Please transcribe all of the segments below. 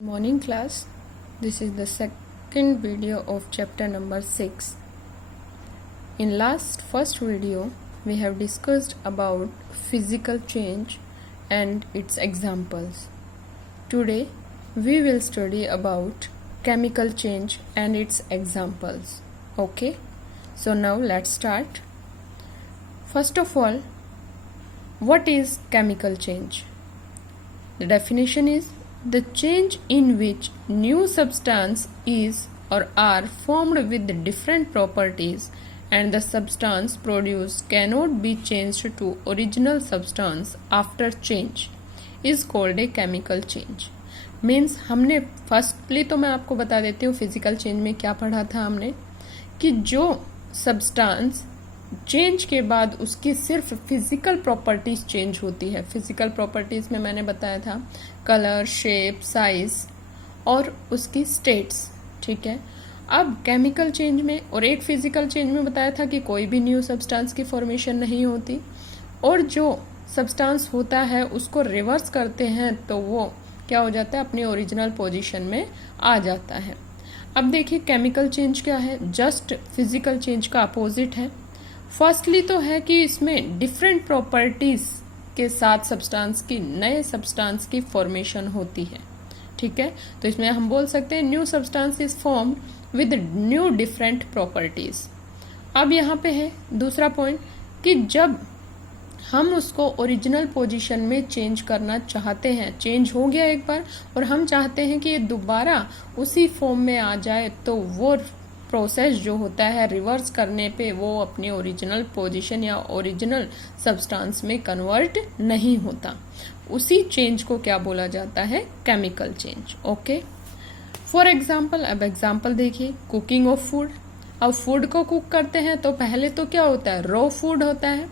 Morning class, this is the second video of chapter number 6. In first video, we have discussed about physical change and its examples. Today, we will study about chemical change and its examples. Okay, so now let's start. First of all, what is chemical change? The definition is the change in which new substance is or are formed with different properties and the substance produced cannot be changed to original substance after change is called a chemical change. Means हमने firstly तो मैं आपको बता देती हूँ physical change में क्या पढ़ा था हमने कि जो सब्सटेंस चेंज के बाद उसकी सिर्फ फिजिकल प्रॉपर्टीज चेंज होती है. फिजिकल प्रॉपर्टीज में मैंने बताया था कलर, शेप, साइज और उसकी स्टेट्स. ठीक है. अब केमिकल चेंज में और एक फिजिकल चेंज में बताया था कि कोई भी न्यू सब्सटेंस की फॉर्मेशन नहीं होती और जो सब्सटेंस होता है उसको रिवर्स करते हैं तो वो क्या हो जाता है, अपनी ओरिजिनल पोजीशन में आ जाता है. अब देखिए केमिकल चेंज क्या है, जस्ट फिजिकल चेंज का अपोजिट है. फर्स्टली तो है कि इसमें डिफरेंट प्रॉपर्टीज के साथ सब्सटेंस की नए सब्सटेंस की फॉर्मेशन होती है. ठीक है. तो इसमें हम बोल सकते हैं new substance is formed with new different properties. अब यहाँ पे है दूसरा पॉइंट कि जब हम उसको ओरिजिनल पोजीशन में चेंज करना चाहते हैं, चेंज हो गया एक बार और हम चाहते हैं कि ये दोबारा उसी फॉर्म में आ जाए, तो वो प्रोसेस जो होता है रिवर्स करने पे वो अपनी ओरिजिनल पोजीशन या ओरिजिनल सब्सटेंस में कन्वर्ट नहीं होता. उसी चेंज को क्या बोला जाता है, chemical change. Okay. For example, अब एग्जाम्पल देखिए, कुकिंग ऑफ फूड. अब फूड को कुक करते हैं तो पहले तो क्या होता है, रॉ फूड होता है.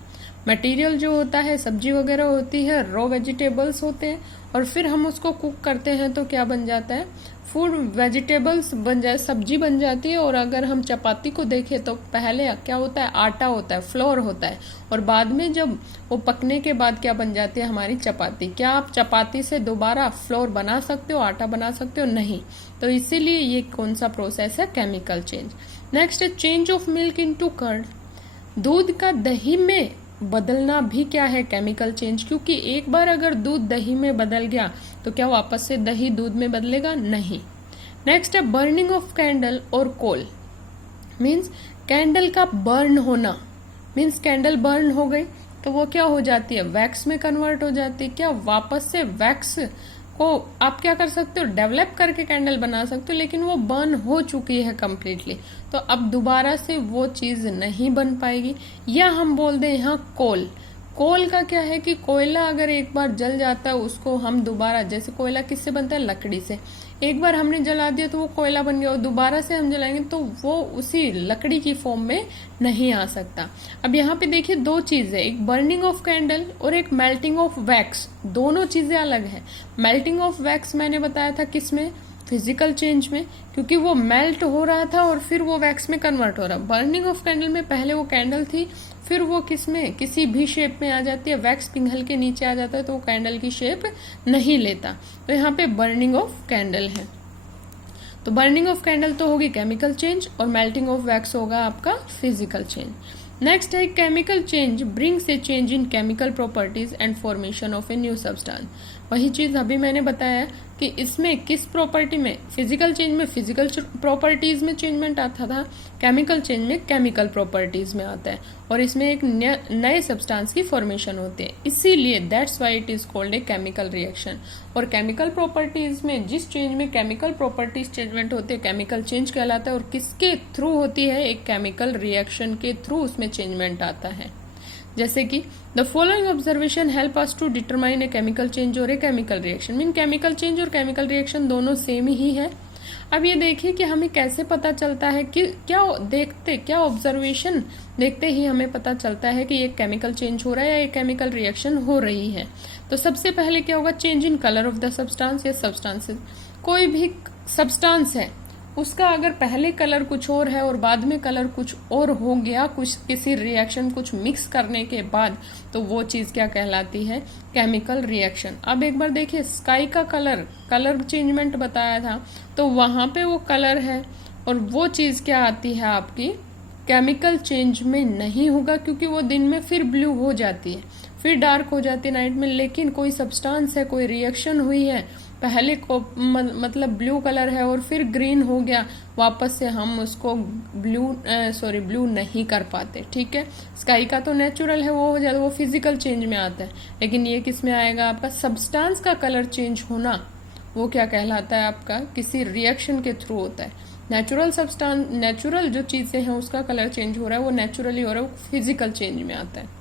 मटेरियल जो होता है, सब्जी वगैरह होती है, रॉ वेजिटेबल्स होते हैं और फिर हम उसको कुक करते हैं तो क्या बन जाता है, फूड, वेजिटेबल्स बन जाए, सब्जी बन जाती है. और अगर हम चपाती को देखें तो पहले क्या होता है, आटा होता है, फ्लोर होता है और बाद में जब वो पकने के बाद क्या बन जाती है, हमारी चपाती. क्या आप चपाती से दोबारा फ्लोर बना सकते हो, आटा बना सकते हो? नहीं. तो इसीलिए ये कौन सा प्रोसेस है, केमिकल चेंज. नेक्स्ट है change of milk into curd. दूध का दही में बदलना भी क्या है, केमिकल चेंज. क्योंकि एक बार अगर दूध दही में बदल गया तो क्या वापस से दही दूध में बदलेगा? नहीं. नेक्स्ट है बर्निंग ऑफ कैंडल और कोल. मीन्स कैंडल का बर्न होना, मीन्स कैंडल बर्न हो गई तो वो क्या हो जाती है, वैक्स में कन्वर्ट हो जाती है. क्या वापस से वैक्स को आप क्या कर सकते हो, डेवलप करके कैंडल बना सकते हो, लेकिन वो बर्न हो चुकी है कम्प्लीटली, तो अब दोबारा से वो चीज नहीं बन पाएगी. या हम बोल दें यहाँ कोल. कोल का क्या है कि कोयला अगर एक बार जल जाता है उसको हम दोबारा, जैसे कोयला किससे बनता है, लकड़ी से. एक बार हमने जला दिया तो वो कोयला बन गया और दोबारा से हम जलाएंगे तो वो उसी लकड़ी की फॉर्म में नहीं आ सकता. अब यहाँ पे देखिए दो चीजें, एक बर्निंग ऑफ कैंडल और एक मेल्टिंग ऑफ वैक्स. दोनों चीजें अलग है. मेल्टिंग ऑफ वैक्स मैंने बताया था किसमें, फिजिकल चेंज में, क्योंकि वो मेल्ट हो रहा था और फिर वो वैक्स में कन्वर्ट हो रहा. बर्निंग ऑफ कैंडल में पहले वो कैंडल थी, फिर वो किसमें, किसी भी शेप में आ जाती है, वैक्स पिघल के नीचे आ जाता है तो वो कैंडल की शेप नहीं लेता. तो यहाँ पे बर्निंग ऑफ कैंडल है. तो बर्निंग ऑफ कैंडल तो होगी केमिकल चेंज और मेल्टिंग ऑफ वैक्स होगा आपका फिजिकल चेंज. नेक्स्ट है chemical change brings A change in chemical properties and formation of a new substance. वही चीज अभी मैंने बताया कि इसमें किस प्रॉपर्टी में, फिजिकल चेंज में फिजिकल प्रॉपर्टीज में चेंजमेंट आता था, केमिकल चेंज में केमिकल प्रॉपर्टीज में आता है और इसमें एक नए सब्सटेंस की फॉर्मेशन होती है. इसीलिए that's why it is called a chemical reaction. और केमिकल प्रॉपर्टीज में जिस चेंज में केमिकल प्रॉपर्टीज चेंजमेंट होते हैं केमिकल चेंज कहलाता है और किसके थ्रू होती है, एक केमिकल रिएक्शन के थ्रू उसमें चेंजमेंट आता है. जैसे कि the following observation help us to determine a chemical change और a chemical reaction. Mean chemical change और केमिकल रिएक्शन दोनों सेम ही है. अब ये देखिए कि हमें कैसे पता चलता है कि क्या ऑब्जर्वेशन देखते ही हमें पता चलता है कि ये केमिकल चेंज हो रहा है या एक केमिकल रिएक्शन हो रही है. तो सबसे पहले क्या होगा, change in colour of the substance या सब्सटेंसेस. कोई भी सब्सटेंस है उसका अगर पहले कलर कुछ और है और बाद में कलर कुछ और हो गया, कुछ किसी रिएक्शन कुछ मिक्स करने के बाद, तो वो चीज क्या कहलाती है? Chemical reaction. अब एक बार देखिए, स्काई का कलर चेंजमेंट बताया था, तो वहां पे वो कलर है और वो चीज क्या आती है आपकी? केमिकल चेंज में नहीं होगा, क्योंकि वो दिन में फिर ब्लू हो जाती है, फिर डार्क हो जाती है नाइट में। लेकिन कोई सब्सटेंस है, कोई रिएक्शन हुई है, पहले को मतलब ब्लू कलर है और फिर ग्रीन हो गया, वापस से हम उसको ब्लू नहीं कर पाते। ठीक है, स्काई का तो नेचुरल है, वो हो जाता है, वो फिजिकल चेंज में आता है। लेकिन ये किस में आएगा? आपका सब्सटेंस का कलर चेंज होना, वो क्या कहलाता है? आपका किसी रिएक्शन के थ्रू होता है। नेचुरल जो चीजें हैं उसका कलर चेंज हो रहा है, वो नेचुरली हो रहा है, वो फिजिकल चेंज में आता है।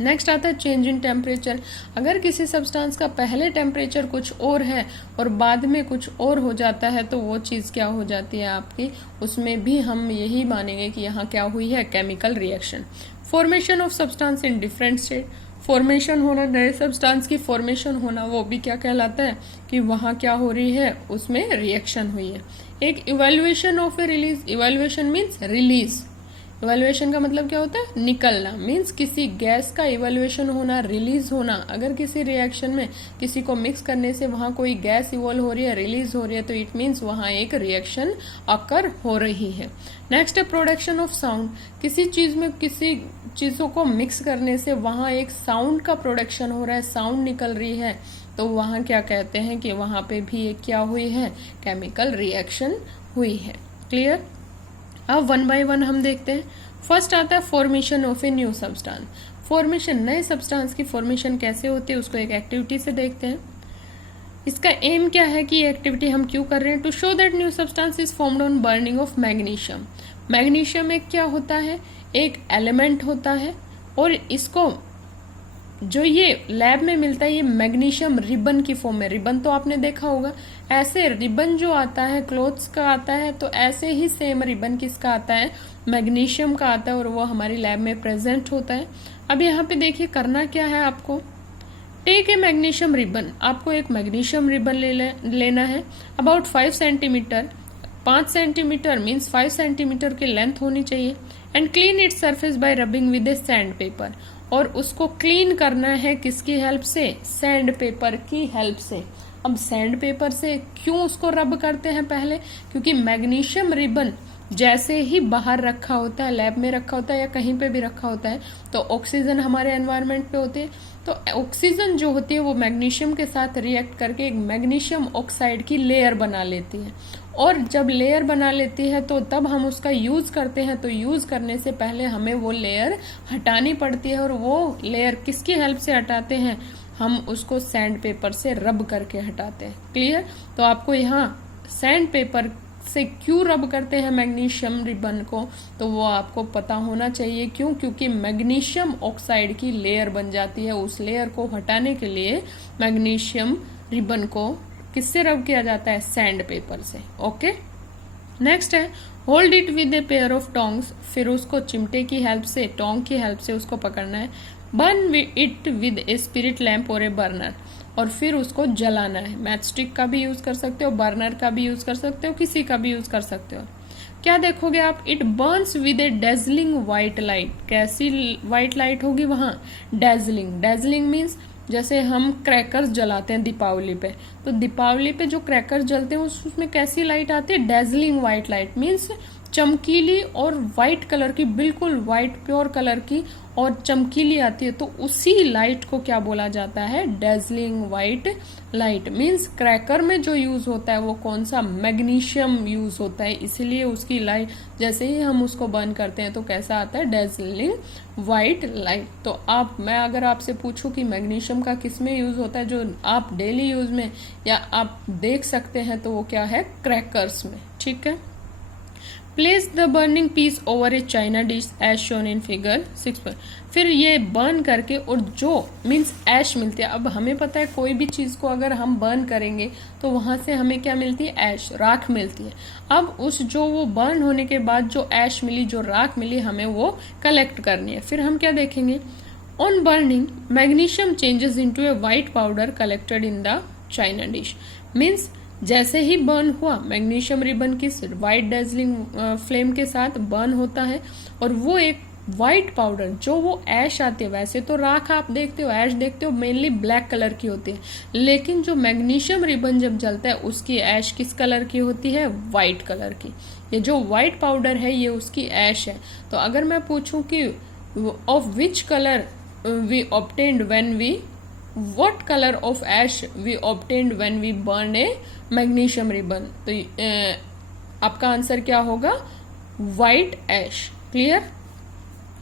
नेक्स्ट आता है चेंज इन टेम्परेचर। अगर किसी सब्सटेंस का पहले टेम्परेचर कुछ और है और बाद में कुछ और हो जाता है, तो वो चीज क्या हो जाती है आपकी? उसमें भी हम यही मानेंगे कि यहाँ क्या हुई है? Chemical reaction. Formation of substance in different state. Formation होना, नए सब्सटेंस की फॉर्मेशन होना, वो भी क्या कहलाता है? कि वहां क्या हो रही है? उसमें रिएक्शन हुई है। एक evaluation of A release. Evaluation means release. Evaluation का मतलब क्या होता है? निकलना। मीन्स किसी गैस का इवेल्युएशन होना, रिलीज होना। अगर किसी रिएक्शन में किसी को मिक्स करने से वहां कोई गैस इवॉल्व हो रही है, रिलीज हो रही है, तो इट मीन्स वहां एक रिएक्शन अकर हो रही है। नेक्स्ट है प्रोडक्शन ऑफ साउंड। किसी चीज में किसी चीजों को मिक्स करने से वहां एक साउंड का प्रोडक्शन हो रहा है, साउंड निकल रही है, तो वहां क्या कहते हैं? कि वहां पे भी एक क्या हुई है? केमिकल रिएक्शन हुई है। क्लियर? अब वन बाय वन हम देखते हैं। फर्स्ट आता है formation of a new substance. Formation, नए सब्सटेंस की फॉर्मेशन कैसे होती है, उसको एक एक्टिविटी से देखते हैं। इसका एम क्या है कि ये एक्टिविटी हम क्यों कर रहे हैं? To show that new substance is formed on burning of magnesium. Magnesium एक क्या होता है? एक एलिमेंट होता है, और इसको जो ये लैब में मिलता है, ये मैग्नीशियम रिबन की फॉर्म में। रिबन तो आपने देखा होगा, ऐसे रिबन जो आता है क्लोथ्स का आता है, तो ऐसे ही सेम रिबन किसका आता है? मैग्नीशियम का आता है, और वो हमारी लैब में प्रेजेंट होता है। अब यहाँ पे देखिए करना क्या है आपको? Take a magnesium ribbon. आपको एक मैग्नीशियम रिबन लेना है, about 5 centimetre. 5 centimetre means 5 centimetre की लेंथ होनी चाहिए। And clean its surface by rubbing with a sandpaper. और उसको क्लीन करना है किसकी हेल्प से? सैंड पेपर की हेल्प से। अब सैंड पेपर से क्यों उसको रब करते हैं पहले? क्योंकि मैग्नीशियम रिबन जैसे ही बाहर रखा होता है, लैब में रखा होता है या कहीं पे भी रखा होता है, तो ऑक्सीजन हमारे एनवायरनमेंट पे होती है, तो ऑक्सीजन जो होती है वो मैग्नीशियम के साथ रिएक्ट करके एक मैग्नीशियम ऑक्साइड की लेयर बना लेती है। और जब लेयर बना लेती है तो तब हम उसका यूज करते हैं, तो यूज करने से पहले हमें वो लेयर हटानी पड़ती है। और वो लेयर किसकी हेल्प से हटाते हैं? हम उसको सैंड पेपर से रब करके हटाते हैं। क्लियर? तो आपको यहाँ सैंड पेपर से क्यों रब करते हैं मैग्नीशियम रिबन को, तो वो आपको पता होना चाहिए। क्यों? क्योंकि मैग्नीशियम ऑक्साइड की लेयर बन जाती है। उस लेयर को हटाने के लिए मैग्नीशियम रिबन को किससे रब किया जाता है? सैंड पेपर से। ओके, नेक्स्ट है hold it with a pair of tongs. फिर उसको चिमटे की हेल्प से, टोंग की हेल्प से उसको पकड़ना है। Burn it with a spirit lamp और ए बर्नर। और फिर उसको जलाना है। मैच स्टिक का भी यूज कर सकते हो, बर्नर का भी यूज कर सकते हो, किसी का भी यूज कर सकते हो। क्या देखोगे आप? It Burns with A dazzling white light. कैसी व्हाइट लाइट होगी वहां? डेजलिंग। डेजलिंग मीन्स जैसे हम क्रैकर्स जलाते हैं दीपावली पे, तो दीपावली पे जो क्रैकर्स जलते हैं उसमें कैसी लाइट आती है? Dazzling white light. मीन्स चमकीली और व्हाइट कलर की, बिल्कुल व्हाइट प्योर कलर की और चमकीली आती है, तो उसी लाइट को क्या बोला जाता है? Dazzling white light. Means cracker में जो यूज होता है वो कौन सा? मैग्नीशियम यूज होता है, इसीलिए उसकी लाइट जैसे ही हम उसको बर्न करते हैं तो कैसा आता है? Dazzling white light. तो मैं अगर आपसे पूछूं कि मैग्नीशियम का किस में यूज होता है जो आप डेली यूज में या आप देख सकते हैं, तो वो क्या है? क्रैकर्स में। ठीक है, place the burning piece over a china dish as shown in figure 6 पर। फिर ये बर्न करके, और जो मीन्स ऐश मिलती है। अब हमें पता है कोई भी चीज को अगर हम बर्न करेंगे तो वहां से हमें क्या मिलती है? ऐश, राख मिलती है। अब उस जो वो बर्न होने के बाद जो ऐश मिली, जो राख मिली, हमें वो कलेक्ट करनी है। फिर हम क्या देखेंगे? On burning magnesium changes into a white powder collected in the china dish. Means जैसे ही बर्न हुआ मैग्नीशियम रिबन किस वाइट डेजलिंग फ्लेम के साथ बर्न होता है और वो एक व्हाइट पाउडर जो वो ऐश आती है, वैसे तो राख आप देखते हो, ऐश देखते हो मेनली ब्लैक कलर की होती है, लेकिन जो मैग्नीशियम रिबन जब जलता है उसकी ऐश किस कलर की होती है, व्हाइट कलर की। ये जो व्हाइट पाउडर है ये उसकी ऐश है। तो अगर मैं पूछूं कि of which colour we obtained when we, what colour of ash we obtained when we burn a magnesium ribbon, तो आपका आंसर क्या होगा, व्हाइट ऐश। क्लियर।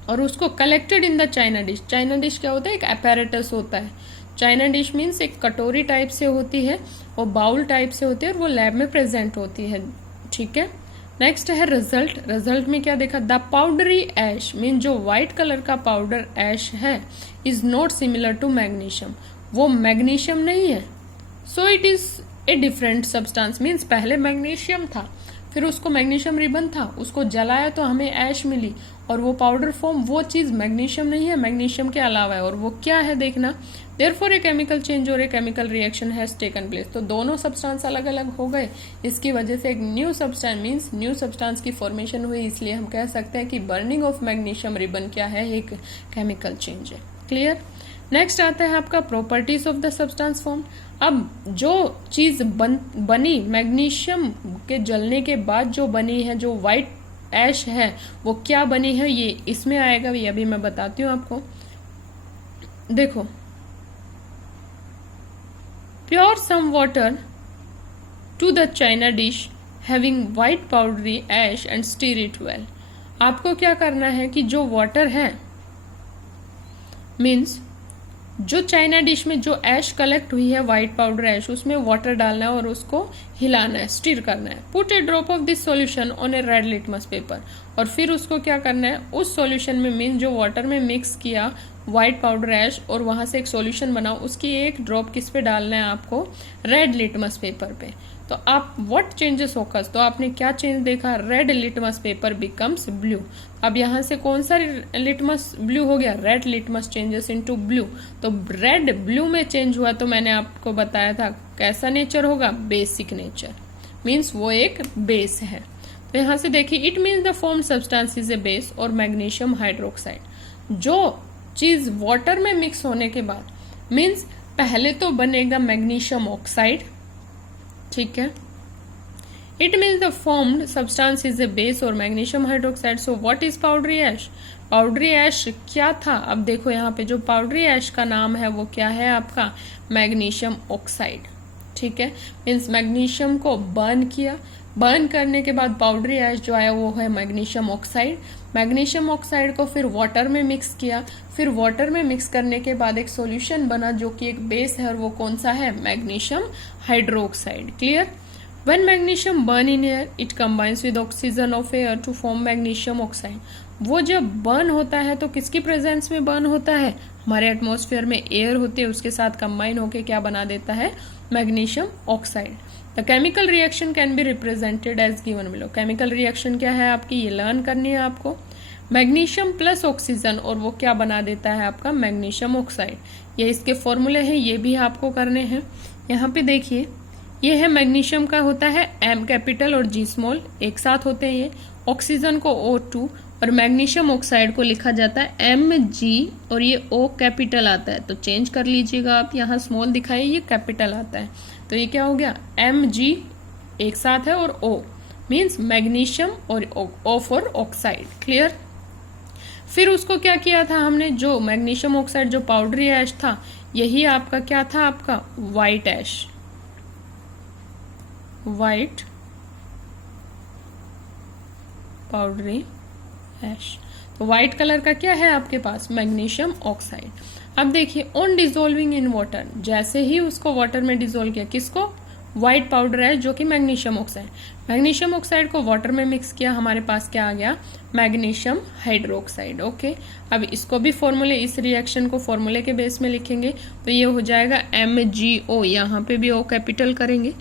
और उसको collected in the china dish. China dish क्या होता है, एक अपैरेटस होता है। चाइना डिश मीन्स एक कटोरी टाइप से होती है और बाउल टाइप से होती है और वो लैब में प्रेजेंट होती है। ठीक है। नेक्स्ट है रिजल्ट। रिजल्ट में क्या देखा, द पाउडरी ऐश मीन जो व्हाइट कलर का पाउडर ऐश है is not similar to magnesium, वो मैग्नीशियम नहीं है। So it is a different substance means पहले मैग्नीशियम था, फिर उसको मैग्नीशियम रिबन था, उसको जलाया तो हमें ऐश मिली और वो पाउडर फॉर्म, वो चीज मैग्नीशियम नहीं है, मैग्नीशियम के अलावा है। और वो क्या है देखना, देयरफॉर ए केमिकल चेंज और a chemical reaction has taken place. तो दोनों सब्सटेंस अलग अलग हो गए, इसकी वजह से एक new substance means new substance की फॉर्मेशन हुई। इसलिए हम कह सकते हैं कि बर्निंग ऑफ मैग्नीशियम रिबन क्या है, एक केमिकल चेंज है। क्लियर। नेक्स्ट आता है आपका properties of the substance form. अब जो चीज बनी मैग्नीशियम के जलने के बाद जो बनी है, जो व्हाइट ऐश है, वो क्या बनी है, ये इसमें आएगा, ये अभी मैं बताती हूँ आपको। देखो, pour some water to the china dish having white powdery ash and stir it well. आपको क्या करना है कि जो वाटर है मीन्स जो चाइना डिश में जो ऐश कलेक्ट हुई है, व्हाइट पाउडर ऐश, उसमें वाटर डालना है और उसको हिलाना है, स्टीर करना है। Put A drop of this solution on A red litmus paper. और फिर उसको क्या करना है, उस सॉल्यूशन में मीन जो वाटर में मिक्स किया व्हाइट पाउडर ऐश और वहां से एक सॉल्यूशन बना, उसकी एक ड्रॉप किस पे डालना है आपको, रेड लिटमस पेपर पे। तो आप व्हाट चेंजेस ओकर्स, तो आपने क्या चेंज देखा, red litmus paper becomes blue. अब यहां से कौन सा लिटमस ब्लू हो गया, red litmus changes into blue. तो रेड ब्लू में चेंज हुआ, तो मैंने आपको बताया था कैसा नेचर होगा, बेसिक नेचर, मीन्स वो एक बेस है। तो यहां से देखिए, it means the form substance is a base और मैग्नीशियम हाइड्रोक्साइड। जो चीज वाटर में मिक्स होने के बाद मीन्स पहले तो बनेगा मैग्नीशियम ऑक्साइड, ठीक है। It means the formed substance is a base और magnesium hydroxide. So what is powdery ash, powdery ash क्या था, अब देखो यहाँ पे जो पाउडरी ऐश का नाम है वो क्या है आपका, मैग्नीशियम ऑक्साइड, ठीक है। मीन्स मैग्नीशियम को बर्न किया, बर्न करने के बाद पाउडरी ऐश जो आया वो है मैग्नीशियम ऑक्साइड। मैग्नीशियम ऑक्साइड को फिर वाटर में मिक्स किया, फिर वाटर में मिक्स करने के बाद एक सॉल्यूशन बना जो कि एक बेस है और वो कौन सा है, magnesium hydroxide. Clear. When magnesium burn in air, it combines with oxygen of air to form magnesium oxide. वो जब बर्न होता है तो किसकी प्रेजेंस में बर्न होता है, हमारे एटमॉस्फेयर में एयर होती है, उसके साथ कंबाइन होके क्या बना देता है, magnesium oxide. The chemical reaction can be represented as given below. Chemical reaction क्या है आपकी, ये लर्न करनी है आपको। मैग्नीशियम प्लस ऑक्सीजन और वो क्या बना देता है आपका, मैग्नीशियम ऑक्साइड। ये इसके फॉर्मूले हैं, ये भी आपको करने हैं। यहाँ पे देखिए, ये है मैग्नीशियम का होता है एम कैपिटल और जी स्मॉल एक साथ होते हैं ये, ऑक्सीजन को O2 और मैग्नीशियम ऑक्साइड को लिखा जाता है Mg और ये O कैपिटल आता है, तो चेंज कर लीजिएगा आप, यहाँ स्मॉल दिखाइए, ये कैपिटल आता है, तो ये क्या हो गया, Mg एक साथ है और O मीन्स मैग्नीशियम और O फॉर ऑक्साइड। क्लियर। फिर उसको क्या किया था हमने, जो मैग्नीशियम ऑक्साइड जो पाउडरी ऐश था, यही आपका क्या था, आपका व्हाइट ऐश, व्हाइट पाउडरी ऐश। तो व्हाइट कलर का क्या है आपके पास, मैग्नीशियम ऑक्साइड। अब देखिए, ऑन डिसॉल्विंग इन वाटर, जैसे ही उसको वाटर में डिसॉल्व किया, किसको, व्हाइट पाउडर है जो कि मैग्नीशियम ऑक्साइड, मैग्नीशियम ऑक्साइड को वाटर में मिक्स किया, हमारे पास क्या आ गया, मैग्नीशियम हाइड्रोक्साइड। ओके। अब इसको भी फॉर्मूले, इस रिएक्शन को फॉर्मूले के बेस में लिखेंगे, तो ये हो जाएगा MgO, यहाँ पे भी O कैपिटल करेंगे,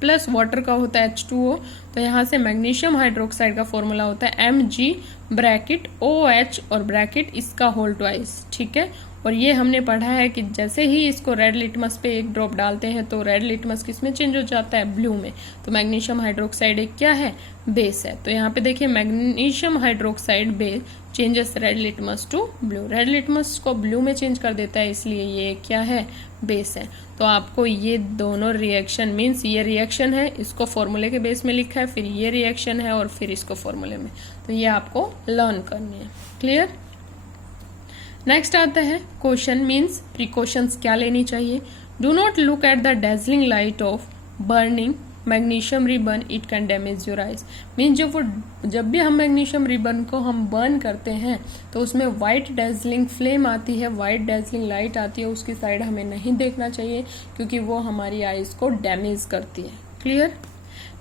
प्लस वाटर का होता है H2O, तो यहाँ से मैग्नीशियम हाइड्रोक्साइड का फॉर्मूला होता है Mg ब्रैकेट OH और ब्रैकेट इसका होल ट्वाइस, ठीक है। और ये हमने पढ़ा है कि जैसे ही इसको रेड लिटमस पे एक ड्रॉप डालते हैं तो रेड लिटमस किस में चेंज हो जाता है, ब्लू में। तो मैग्नीशियम हाइड्रोक्साइड एक क्या है, बेस है। तो यहाँ पे देखिए magnesium hydroxide base changes red litmus to blue, red litmus को ब्लू में चेंज कर देता है, इसलिए ये क्या है, बेस है। तो आपको ये दोनों रिएक्शन मीन्स ये रिएक्शन है, इसको फॉर्मूले के बेस में लिखा है, फिर ये रिएक्शन है और फिर इसको फॉर्मूले में, तो ये आपको लर्न करनी है। क्लियर। नेक्स्ट आता है क्वेश्चन मीन्स प्रिकॉशंस क्या लेनी चाहिए। Do not look at the dazzling light of burning magnesium ribbon, it can damage your eyes. Means जब भी हम मैग्नीशियम रिबन को हम बर्न करते हैं तो उसमें व्हाइट डेजलिंग फ्लेम आती है, व्हाइट डेजलिंग लाइट आती है, उसकी साइड हमें नहीं देखना चाहिए क्योंकि वो हमारी आइज को डैमेज करती है। क्लियर।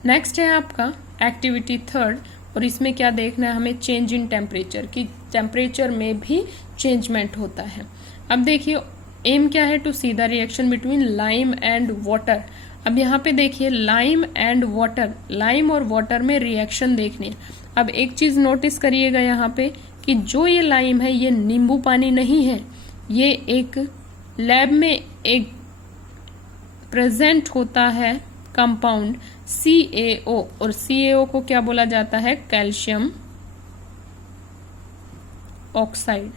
नेक्स्ट है आपका एक्टिविटी 3 और इसमें क्या देखना है हमें, चेंज इन टेम्परेचर, कि टेम्परेचर में भी चेंजमेंट होता है। अब देखिए एम क्या है, to see the reaction between lime and water. अब यहाँ पे देखिए लाइम एंड वाटर, लाइम और वाटर में रिएक्शन देखनी है। अब एक चीज नोटिस करिएगा यहाँ पे कि जो ये लाइम है ये नींबू पानी नहीं है, ये एक लैब में एक प्रेजेंट होता है कंपाउंड CaO, और CaO को क्या बोला जाता है, कैल्शियम ऑक्साइड।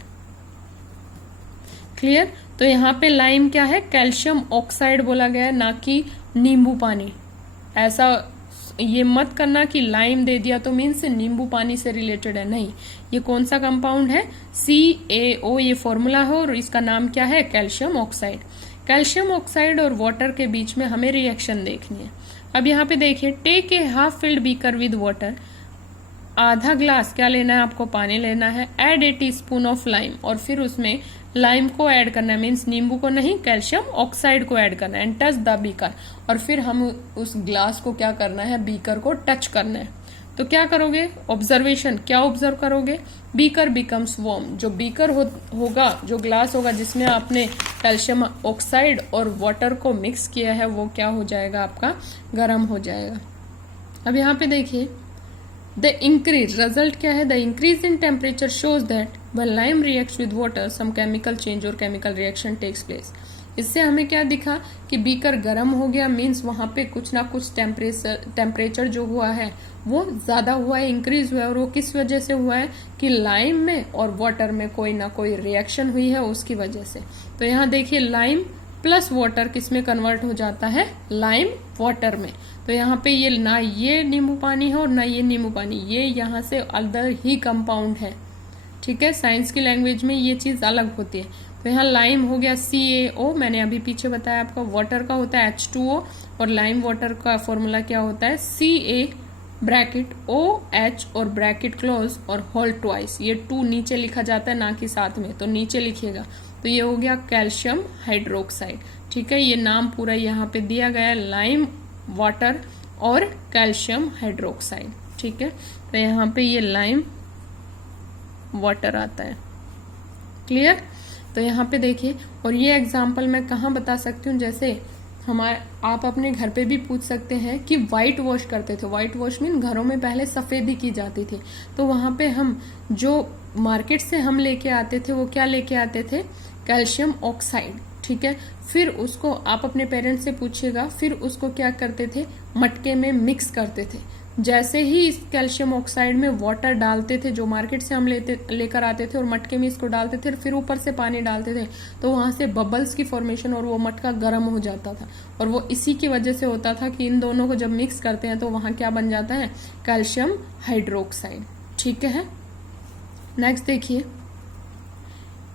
क्लियर। तो यहाँ पे लाइम क्या है, कैल्शियम ऑक्साइड बोला गया है, ना कि नींबू पानी। ऐसा ये मत करना कि लाइम दे दिया तो मीन्स नींबू पानी से रिलेटेड है, नहीं। ये कौन सा कंपाउंड है, CaO ये फॉर्मूला है और इसका नाम क्या है, कैल्शियम ऑक्साइड। कैल्शियम ऑक्साइड और वाटर के बीच में हमें रिएक्शन देखनी है। अब यहाँ पे देखिए, take a half filled beaker with water, आधा ग्लास क्या लेना है आपको, पानी लेना है। Add a teaspoon of lime, और फिर उसमें लाइम को ऐड करना है, मीन्स नींबू को नहीं, कैल्शियम ऑक्साइड को ऐड करना है। एंड टच द बीकर, और फिर हम उस ग्लास को क्या करना है, बीकर को टच करना है। तो क्या करोगे, ऑब्जर्वेशन, क्या ऑब्जर्व करोगे, बीकर बिकम्स वार्म। जो बीकर होगा, जो ग्लास होगा जिसमें आपने कैल्शियम ऑक्साइड और वाटर को मिक्स किया है, वो क्या हो जाएगा, आपका गर्म हो जाएगा। अब यहाँ पे देखिए द इंक्रीज, रिजल्ट क्या है, the increase in temperature shows that when lime reacts with water some chemical change और केमिकल रिएक्शन टेक्स प्लेस। इससे हमें क्या दिखा कि बीकर गर्म हो गया, मीन्स वहां पे कुछ ना कुछ टेम्परेचर जो हुआ है वो ज्यादा हुआ है, इंक्रीज हुआ है। और वो किस वजह से हुआ है कि लाइम में और वाटर में कोई ना कोई रिएक्शन हुई है, उसकी वजह से। तो यहाँ देखिए लाइम प्लस वाटर किस में कन्वर्ट हो जाता है, लाइम वाटर में। तो यहाँ पे ये ना ये नींबू पानी है और ना ये नींबू पानी, ये यहाँ से अदर ही कंपाउंड है, ठीक है। साइंस की लैंग्वेज में ये चीज अलग होती है। तो यहाँ लाइम हो गया CaO, मैंने अभी पीछे बताया आपका, वाटर का होता है H2O, और लाइम वाटर का फॉर्मूला क्या होता है, Ca ब्रैकेट OH और ब्रैकेट क्लोज और होल ट्वाइस। ये 2 नीचे लिखा जाता है ना कि साथ में, तो नीचे लिखिएगा। तो ये हो गया कैल्शियम हाइड्रोक्साइड, ठीक है। ये नाम पूरा यहाँ पे दिया गया है, लाइम वाटर और कैल्शियम हाइड्रोक्साइड, ठीक है। तो यहाँ पे ये लाइम वाटर आता है। क्लियर। तो यहाँ पे देखिए, और ये एग्जाम्पल मैं कहाँ बता सकती हूँ, जैसे आप अपने घर पे भी पूछ सकते हैं कि व्हाइट वॉश करते थे। व्हाइट वॉश मीन घरों में पहले सफेदी की जाती थी, तो वहां पे हम जो मार्केट से हम लेके आते थे वो क्या लेके आते थे, कैल्शियम ऑक्साइड, ठीक है। फिर उसको आप अपने पेरेंट्स से पूछिएगा, फिर उसको क्या करते थे, मटके में मिक्स करते थे। जैसे ही इस कैल्शियम ऑक्साइड में वाटर डालते थे जो मार्केट से हम लेकर आते थे और मटके में इसको डालते थे, फिर ऊपर से पानी डालते थे, तो वहां से बबल्स की फॉर्मेशन और वो मटका गर्म हो जाता था। और वो इसी की वजह से होता था कि इन दोनों को जब मिक्स करते हैं तो वहां क्या बन जाता है, कैल्शियम हाइड्रोक्साइड, ठीक है। नेक्स्ट देखिए,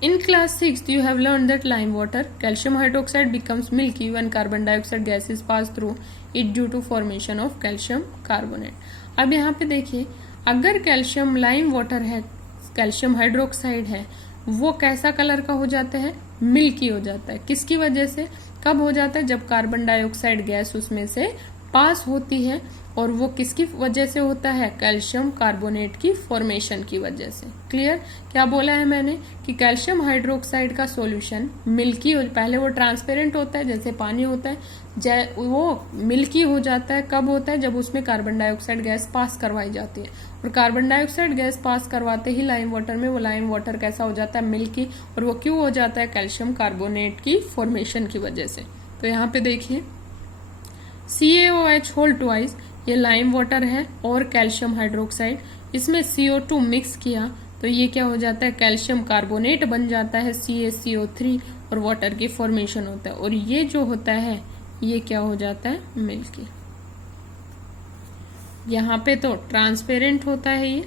in class 6 you have learned that lime water calcium hydroxide becomes milky when carbon dioxide gases pass through it due to formation of calcium carbonate। अब यहाँ पे देखिए, अगर कैल्शियम लाइम वाटर है, calcium hydroxide है, वो कैसा कलर का हो जाता है, मिल्की हो जाता है। किसकी वजह से, कब हो जाता है, जब कार्बन डाइऑक्साइड गैस उसमें से पास होती है। और वो किसकी वजह से होता है, कैल्शियम कार्बोनेट की फॉर्मेशन की वजह से। क्लियर। क्या बोला है मैंने कि कैल्शियम हाइड्रोक्साइड का सॉल्यूशन मिल्की, पहले वो ट्रांसपेरेंट होता है जैसे पानी होता है, वो मिल्की हो जाता है कब होता है, जब उसमें कार्बन डाइऑक्साइड गैस पास करवाई जाती है, और कार्बन डाइऑक्साइड गैस पास करवाते ही लाइम वाटर में वो लाइम वाटर कैसा हो जाता है, मिल्की। और वो क्यों हो जाता है, कैल्शियम कार्बोनेट की फॉर्मेशन की वजह से। तो यहाँ पे देखिए CaOH होल ट्वाइस, ये लाइम वाटर है और कैल्शियम हाइड्रोक्साइड, इसमें CO2 मिक्स किया तो ये क्या हो जाता है, कैल्शियम कार्बोनेट बन जाता है CaCO3, और वाटर की फॉर्मेशन होता है। और ये जो होता है ये क्या हो जाता है, मिल्की। यहाँ पे तो ट्रांसपेरेंट होता है ये,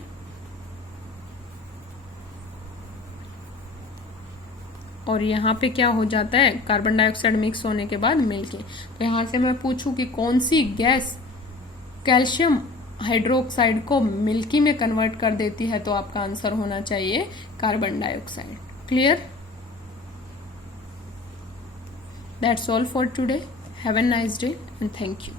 और यहाँ पे क्या हो जाता है, कार्बन डाइऑक्साइड मिक्स होने के बाद मिल्की। तो यहाँ से मैं पूछूं कि कौन सी गैस कैल्शियम हाइड्रोक्साइड को मिल्की में कन्वर्ट कर देती है, तो आपका आंसर होना चाहिए carbon dioxide. Clear? That's all for today. Have a nice day and thank you.